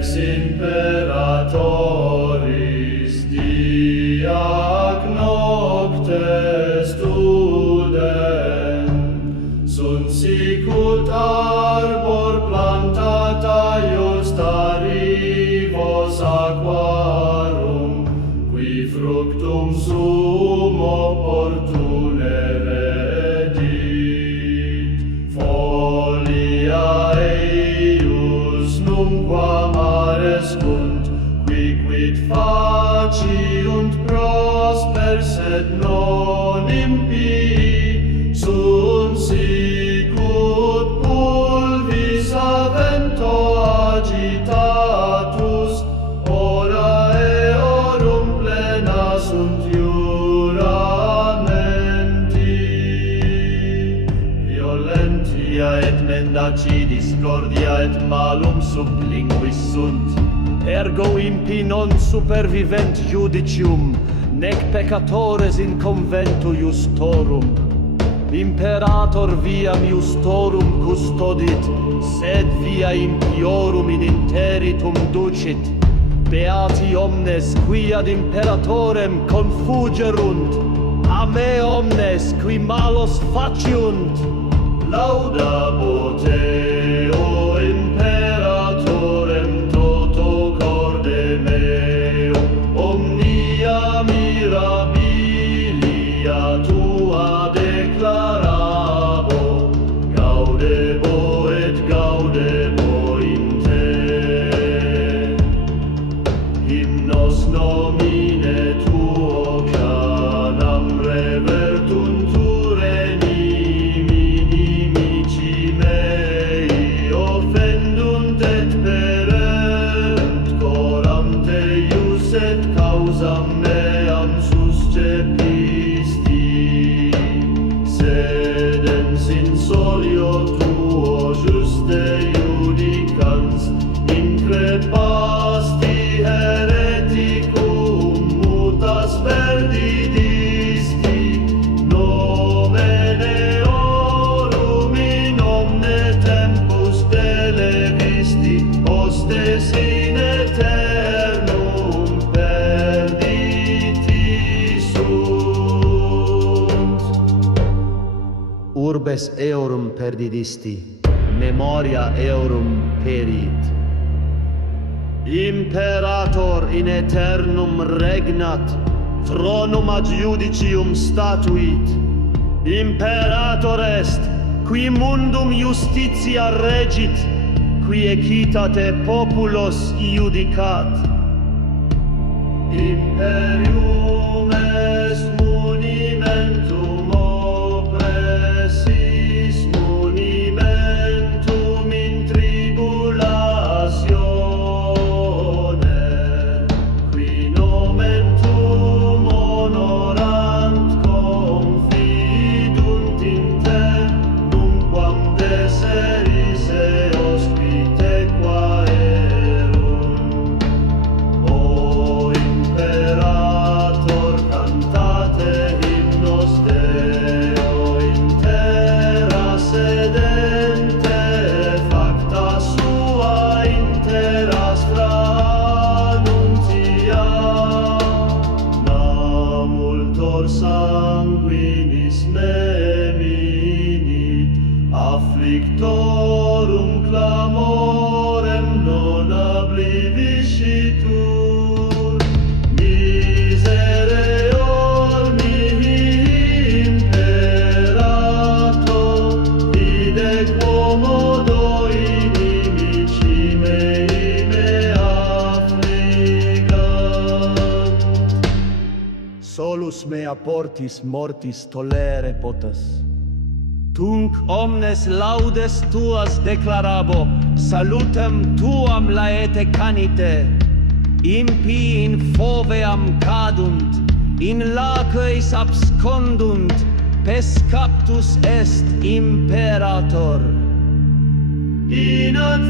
Lex imperatoris diac nocte student, sunt sicut arbor plantata justa rivos aquarum, qui fructum sum opportune redit. Folia eius numquam arescunt, quid faciunt prosper, sed non impii. Sunt sicut pulvis a vento agitatus, ora eorum plena sunt juramenti. Violentia et mendaci discordia et malum sublinguis sunt. Ergo impi non supervivent judicium, nec peccatores in conventu justorum. Imperator viam justorum custodit, sed via impiorum in interitum ducit. Beati omnes qui ad imperatorem confugerunt, a me omnes qui malos faciunt. Laudabo te, o imperatorem, toto corde meo, omnia mirabilia tua declarabo, gaudebo et gaudebo in te. Hymnos nomine tuo canam revertunture inimici mei, offendunt et pererunt coram Teius et causam meam suscepisti. Sedens in solio tuo juste judicans, increpasti hereticum mutas perdidisti, nomen eorum in omne tempus delegisti, hostes in aeternum perditi sunt. Urbes eorum perdidisti, memoria eorum perit. Imperator in aeternum regnat, thronum ad judicium statuit. Imperator est, qui mundum justitia regit, qui equitate populos iudicat. Imperium est munimentum oppressis, munimentum in tribulatione, qui nomen tuum honorant confidunt in te, numquam deseris eos qui tequa erunt. O imperator, cantate hymnos Deo in terra sedente, facta sua in terrastra annuntia. Namultor sanguinis memini, afflictorum clamorem non obliviscitur. Misere mihi imperator, vide quomodo inimici mei me affligant. Solus mea portis mortis tollere potas. Tunc omnes laudes tuas declarabo, salutem tuam laete canite. Impii in foveam cadunt, in laceis abscondunt, pescaptus est imperator. In ad